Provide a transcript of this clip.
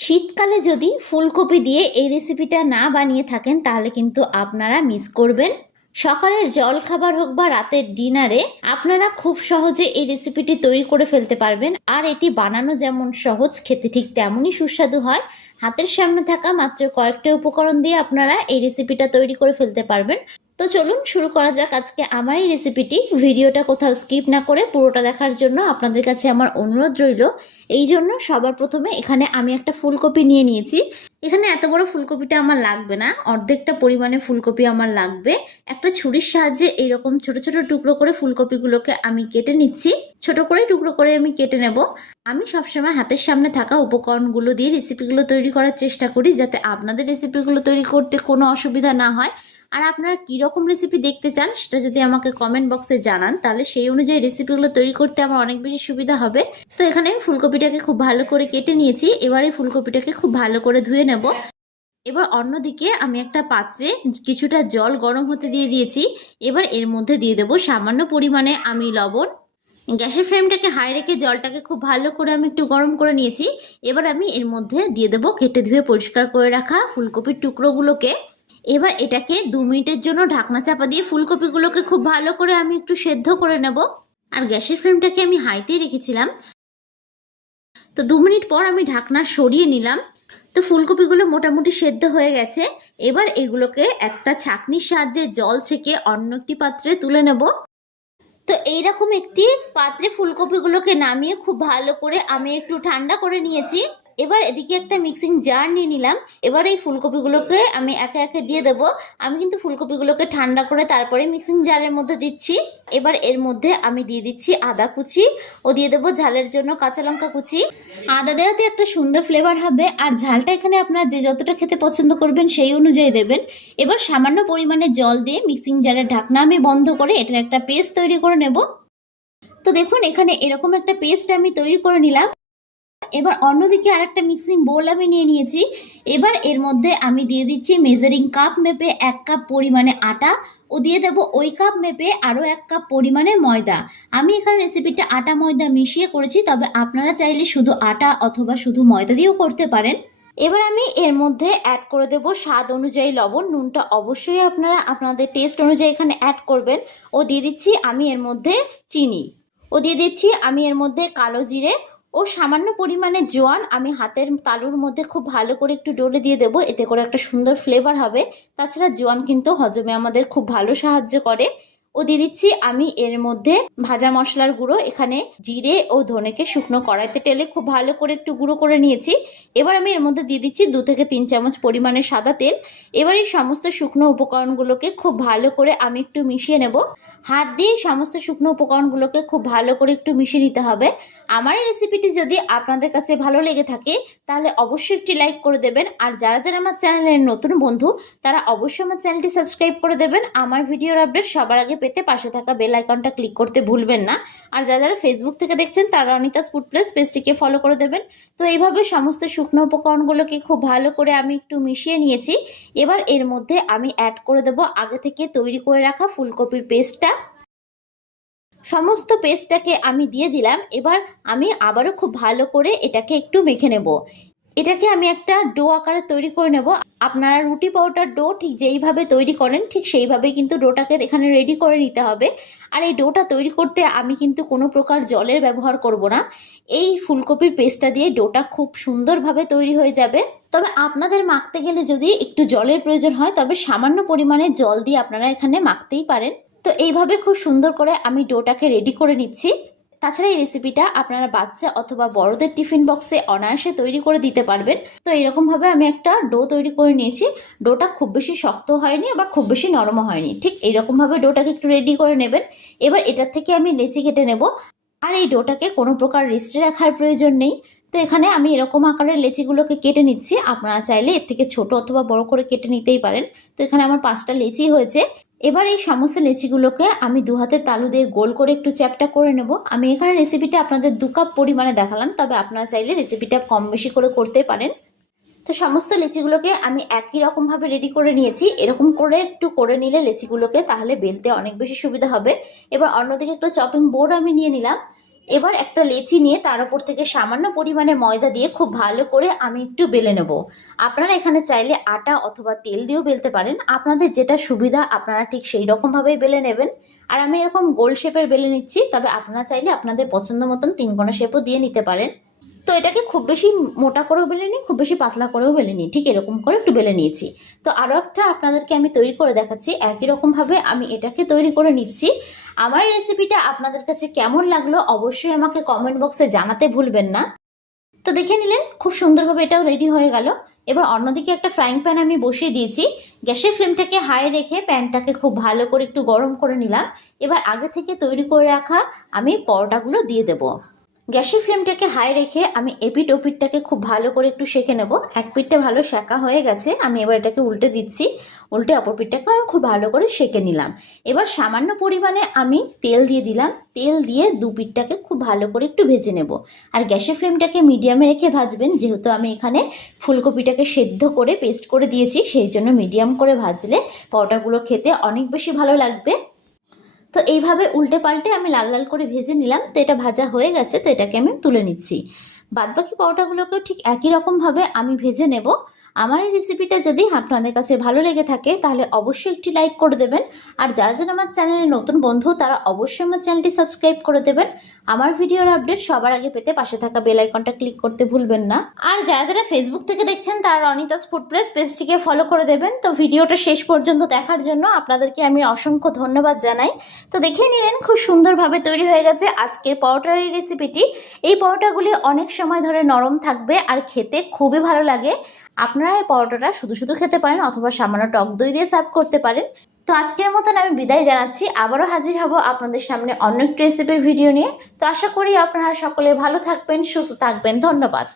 শীতকালে যদি ফুলকপি দিয়ে এই রেসিপিটা না বানিয়ে থাকেন, তাহলে কিন্তু আপনারা মিস করবেন। সকালের জল খাবার হোক বা রাতের ডিনারে আপনারা খুব সহজে এই রেসিপিটি তৈরি করে ফেলতে পারবেন। আর এটি বানানো যেমন সহজ, খেতে ঠিক তেমনই সুস্বাদু হয়। হাতের সামনে থাকা মাত্র কয়েকটা উপকরণ দিয়ে আপনারা এই রেসিপিটা তৈরি করে ফেলতে পারবেন। তো চলুন শুরু করা যাক আজকে আমার এই রেসিপিটি ভিডিওটা কোথাও স্কিপ না করে পুরোটা দেখার জন্য আপনাদের কাছে আমার অনুরোধ রইল। এই জন্য সবার প্রথমে এখানে আমি একটা ফুলকপি নিয়ে নিয়েছি। এখানে এত বড় ফুলকপিটা আমার লাগবে না। অর্ধেকটা পরিমাণে ফুলকপি আমার লাগবে। একটা ছুরির সাহায্যে এইরকম ছোট ছোট টুকরো করে ফুলকপিগুলোকে আমি কেটে নিচ্ছি। ছোট করে টুকরো করে আমি কেটে নেব। আমি সবসময় হাতের সামনে থাকা উপকরণগুলো দিয়ে রেসিপিগুলো তৈরি করার চেষ্টা করি যাতে আপনাদের রেসিপিগুলো তৈরি করতে কোনো অসুবিধা না হয়। আর আপনারা কীরকম রেসিপি দেখতে চান সেটা যদি আমাকে কমেন্ট বক্সে জানান, তাহলে সেই অনুযায়ী রেসিপিগুলো তৈরি করতে আমার অনেক বেশি সুবিধা হবে। তো এখানে আমি ফুলকপিটাকে খুব ভালো করে কেটে নিয়েছি, এবার ফুলকপিটাকে খুব ভালো করে ধুয়ে নেব। এবার অন্যদিকে আমি একটা পাত্রে কিছুটা জল গরম হতে দিয়ে দিয়েছি, এবার এর মধ্যে দিয়ে দেবো সামান্য পরিমাণে আমি লবণ। গ্যাসের ফ্লেমটাকে হাই রেখে জলটাকে খুব ভালো করে আমি একটু গরম করে নিয়েছি, এবার আমি এর মধ্যে দিয়ে দেবো কেটে ধুয়ে পরিষ্কার করে রাখা ফুলকপির টুকরোগুলোকে। এবার এটাকে দু মিনিটের জন্য ঢাকনা চাপা দিয়ে ফুলকপিগুলোকে খুব ভালো করে আমি একটু সেদ্ধ করে নেব। আর গ্যাসের ফ্লেমটাকে আমি হাইতেই রেখেছিলাম। তো দু মিনিট পর আমি ঢাকনা সরিয়ে নিলাম। তো ফুলকপিগুলো মোটামুটি সেদ্ধ হয়ে গেছে। এবার এগুলোকে একটা ছাঁকনির সাহায্যে জল ছেঁকে অন্য একটি পাত্রে তুলে নেব। তো এইরকম একটি পাত্রে ফুলকপিগুলোকে নামিয়ে খুব ভালো করে আমি একটু ঠান্ডা করে নিয়েছি। এবার এদিকে একটা মিক্সিং জার নিয়ে নিলাম। এবার এই ফুলকপিগুলোকে আমি একে একে দিয়ে দেবো। আমি কিন্তু ফুলকপিগুলোকে ঠান্ডা করে তারপরে মিক্সিং জারের মধ্যে দিচ্ছি। এবার এর মধ্যে আমি দিয়ে দিচ্ছি আদা কুচি। ও দিয়ে দেবো ঝালের জন্য কাঁচা লঙ্কা কুচি। আদা দেওয়াতে একটা সুন্দর ফ্লেভার হবে। আর ঝালটা এখানে আপনারা যে যতটা খেতে পছন্দ করবেন সেই অনুযায়ী দেবেন। এবার সামান্য পরিমাণে জল দিয়ে মিক্সিং জারের ঢাকনা আমি বন্ধ করে এটার একটা পেস্ট তৈরি করে নেব। তো দেখুন, এখানে এরকম একটা পেস্ট আমি তৈরি করে নিলাম। এবার অন্যদিকে আরেকটা মিক্সিং বোল আমি নিয়ে নিয়েছি। এবার এর মধ্যে আমি দিয়ে দিচ্ছি মেজারিং কাপ মেপে এক কাপ পরিমাণে আটা। ও দিয়ে দেব ওই কাপ মেপে আরও এক কাপ পরিমাণে ময়দা। আমি এখানে রেসিপিটা আটা ময়দা মিশিয়ে করেছি, তবে আপনারা চাইলে শুধু আটা অথবা শুধু ময়দা দিয়েও করতে পারেন। এবার আমি এর মধ্যে অ্যাড করে দেব স্বাদ অনুযায়ী লবণ। নুনটা অবশ্যই আপনারা আপনাদের টেস্ট অনুযায়ী এখানে অ্যাড করবেন। ও দিয়ে দিচ্ছি আমি এর মধ্যে চিনি। ও দিয়ে দিচ্ছি আমি এর মধ্যে কালো জিরে ও সামান্য পরিমাণে জোয়ান, আমি হাতের তালুর মধ্যে খুব ভালো করে একটু ডলে দিয়ে দেবো, এতে করে একটা সুন্দর ফ্লেভার হবে। তাছাড়া জোয়ান কিন্তু হজমে আমাদের খুব ভালো সাহায্য করে। ও দিয়ে দিচ্ছি আমি এর মধ্যে ভাজা মশলার গুঁড়ো, এখানে জিরে ও ধনেকে শুকনো কড়াইতে টেলে খুব ভালো করে একটু গুঁড়ো করে নিয়েছি। এবার আমি এর মধ্যে দিয়ে দিচ্ছি দু থেকে তিন চামচ পরিমাণে সাদা তেল। এবার এই সমস্ত শুকনো উপকরণগুলোকে খুব ভালো করে আমি একটু মিশিয়ে নেব। হাত দিয়ে সমস্ত শুকনো উপকরণগুলোকে খুব ভালো করে একটু মিশিয়ে নিতে হবে। আমার এই রেসিপিটি যদি আপনাদের কাছে ভালো লেগে থাকে, তাহলে অবশ্যই একটি লাইক করে দেবেন। আর যারা যারা আমার চ্যানেলের নতুন বন্ধু, তারা অবশ্যই আমার চ্যানেলটি সাবস্ক্রাইব করে দেবেন। আমার ভিডিওর আপডেট সবার আগে পেতে পাশে থাকা বেল আইকনটা ক্লিক করতে ভুলবেন না। আর যারা যারা ফেসবুক থেকে দেখছেন, তারা অনিতা ফুড প্লেস পেজটিকে ফলো করে দেবেন। তো এইভাবে সমস্ত শুকনো উপকরণগুলোকে খুব ভালো করে আমি একটু মিশিয়ে নিয়েছি। এবার এর মধ্যে আমি অ্যাড করে দেব আগে থেকে তৈরি করে রাখা ফুলকপির পেস্টটা সমস্ত পেস্টটাকে আমি দিয়ে দিলাম। এবার আমি আবারও খুব ভালো করে এটাকে একটু মেখে নেব। এটাকে আমি একটা ডো আকারে তৈরি করে নেব। আপনারা রুটি পাউডার ডো ঠিক যেইভাবে তৈরি করেন, ঠিক সেইভাবেই কিন্তু ডোটাকে এখানে রেডি করে নিতে হবে। আর এই ডোটা তৈরি করতে আমি কিন্তু কোনো প্রকার জলের ব্যবহার করব না। এই ফুলকপির পেস্টটা দিয়ে ডোটা খুব সুন্দরভাবে তৈরি হয়ে যাবে। তবে আপনাদের মাখতে গেলে যদি একটু জলের প্রয়োজন হয়, তবে সামান্য পরিমাণে জল দিয়ে আপনারা এখানে মাখতেই পারেন। তো এইভাবে খুব সুন্দর করে আমি ডোটাকে রেডি করে নিচ্ছি। তাছাড়া এই রেসিপিটা আপনারা বাচ্চা অথবা বড়দের টিফিন বক্সে অনায়াসে তৈরি করে দিতে পারবেন। তো এরকমভাবে আমি একটা ডো তৈরি করে নিয়েছি। ডোটা খুব বেশি শক্ত হয়নি আবার খুব বেশি নরমও হয়নি। ঠিক এইরকমভাবে ডোটাকে একটু রেডি করে নেবেন। এবার এটার থেকে আমি লেচি কেটে নেব। আর এই ডোটাকে কোনো প্রকার রেস্টে রাখার প্রয়োজন নেই। তো এখানে আমি এরকম আকারের লেচিগুলোকে কেটে নিচ্ছি। আপনারা চাইলে এর থেকে ছোট অথবা বড় করে কেটে নিতেই পারেন। তো এখানে আমার পাঁচটা লেচি হয়েছে। এবার এই সমস্ত লেচিগুলোকে আমি দু হাতের তালু দিয়ে গোল করে একটু চ্যাপটা করে নেব। আমি এখানে রেসিপিটা আপনাদের দু কাপ পরিমাণে দেখালাম, তবে আপনারা চাইলে রেসিপিটা কম বেশি করে করতে পারেন। তো সমস্ত লেচিগুলোকে আমি একই রকমভাবে রেডি করে নিয়েছি। এরকম করে একটু করে নিলে লেচিগুলোকে তাহলে বেলতে অনেক বেশি সুবিধা হবে। এবার অন্যদিকে একটু চপিং বোর্ড আমি নিয়ে নিলাম। এবার একটা লেচি নিয়ে তার উপর থেকে সামান্য পরিমাণে ময়দা দিয়ে খুব ভালো করে আমি একটু বেলে নেব। আপনারা এখানে চাইলে আটা অথবা তেল দিয়েও বেলতে পারেন। আপনাদের যেটা সুবিধা, আপনারা ঠিক সেই রকমভাবেই বেলে নেবেন। আর আমি এরকম গোল শেপের বেলে নিচ্ছি, তবে আপনারা চাইলে আপনাদের পছন্দ মতন তিনকোনা শেপও দিয়ে নিতে পারেন। তো এটাকে খুব বেশি মোটা করেও বেলে নিই, খুব বেশি পাতলা করেও বেলে নিই, ঠিক এরকম করে একটু বেলে নিয়েছি। তো আরও একটা আপনাদেরকে আমি তৈরি করে দেখাচ্ছি। একই রকমভাবে আমি এটাকে তৈরি করে নিচ্ছি। আমার রেসিপিটা আপনাদের কাছে কেমন লাগল অবশ্যই আমাকে কমেন্ট বক্সে জানাতে ভুলবেন না। তো দেখে নিলেন, খুব সুন্দরভাবে এটাও রেডি হয়ে গেল। এবার অন্যদিকে একটা ফ্রাইং প্যান আমি বসিয়ে দিয়েছি। গ্যাসের ফ্লেমটাকে হাই রেখে প্যানটাকে খুব ভালো করে একটু গরম করে নিলাম। এবার আগে থেকে তৈরি করে রাখা আমি পরোটাগুলো দিয়ে দেবো। গ্যাসের ফ্লেমটাকে হাই রেখে আমি এপিট ওপিটটাকে খুব ভালো করে একটু সেঁকে নেব। এক পিঠটা ভালো সেঁকা হয়ে গেছে, আমি এবার এটাকে উল্টে দিচ্ছি। উল্টে অপর পিঠটাকে আমি খুব ভালো করে সেঁকে নিলাম। এবার সামান্য পরিমাণে আমি তেল দিয়ে দিলাম। তেল দিয়ে দু পিঠটাকে খুব ভালো করে একটু ভেজে নেব। আর গ্যাসের ফ্লেমটাকে মিডিয়ামে রেখে ভাজবেন, যেহেতু আমি এখানে ফুলকপিটাকে সেদ্ধ করে পেস্ট করে দিয়েছি, সেই জন্য মিডিয়াম করে ভাজলে পরোটাগুলো খেতে অনেক বেশি ভালো লাগবে। তো এইভাবে উল্টে পাল্টে আমি লাল লাল করে ভেজে নিলাম, তো এটা ভাজা হয়ে গেছে, তো এটাকে আমি তুলে নিচ্ছি। বাদবাকি পরোটাগুলোকেও ঠিক একই রকমভাবে আমি ভেজে নেব। আমার এই রেসিপিটা যদি আপনাদের কাছে ভালো লেগে থাকে, তাহলে অবশ্যই একটি লাইক করে দেবেন। আর যারা যারা আমার চ্যানেলে নতুন বন্ধু, তারা অবশ্যই আমার চ্যানেলটি সাবস্ক্রাইব করে দেবেন। আমার ভিডিওর আপডেট সবার আগে পেতে পাশে থাকা বেল আইকনটা ক্লিক করতে ভুলবেন না। আর যারা যারা ফেসবুক থেকে দেখছেন, তারা অনিতাস ফুড প্রেস পেজটিকে ফলো করে দেবেন। তো ভিডিওটা শেষ পর্যন্ত দেখার জন্য আপনাদেরকে আমি অসংখ্য ধন্যবাদ জানাই। তো দেখে নিলেন, খুব সুন্দরভাবে তৈরি হয়ে গেছে আজকের পরোটার এই রেসিপিটি এই পরোটাগুলি অনেক সময় ধরে নরম থাকবে আর খেতে খুবই ভালো লাগে। আপনারা এই পরোটাটা শুধু শুধু খেতে পারেন অথবা সামান্য টক দই দিয়ে সার্ভ করতে পারেন। তো আজকের মতন আমি বিদায় জানাচ্ছি। আবারও হাজির হব আপনাদের সামনে অন্য একটি রেসিপির ভিডিও নিয়ে। তো আশা করি আপনারা সকলে ভালো থাকবেন, সুস্থ থাকবেন। ধন্যবাদ।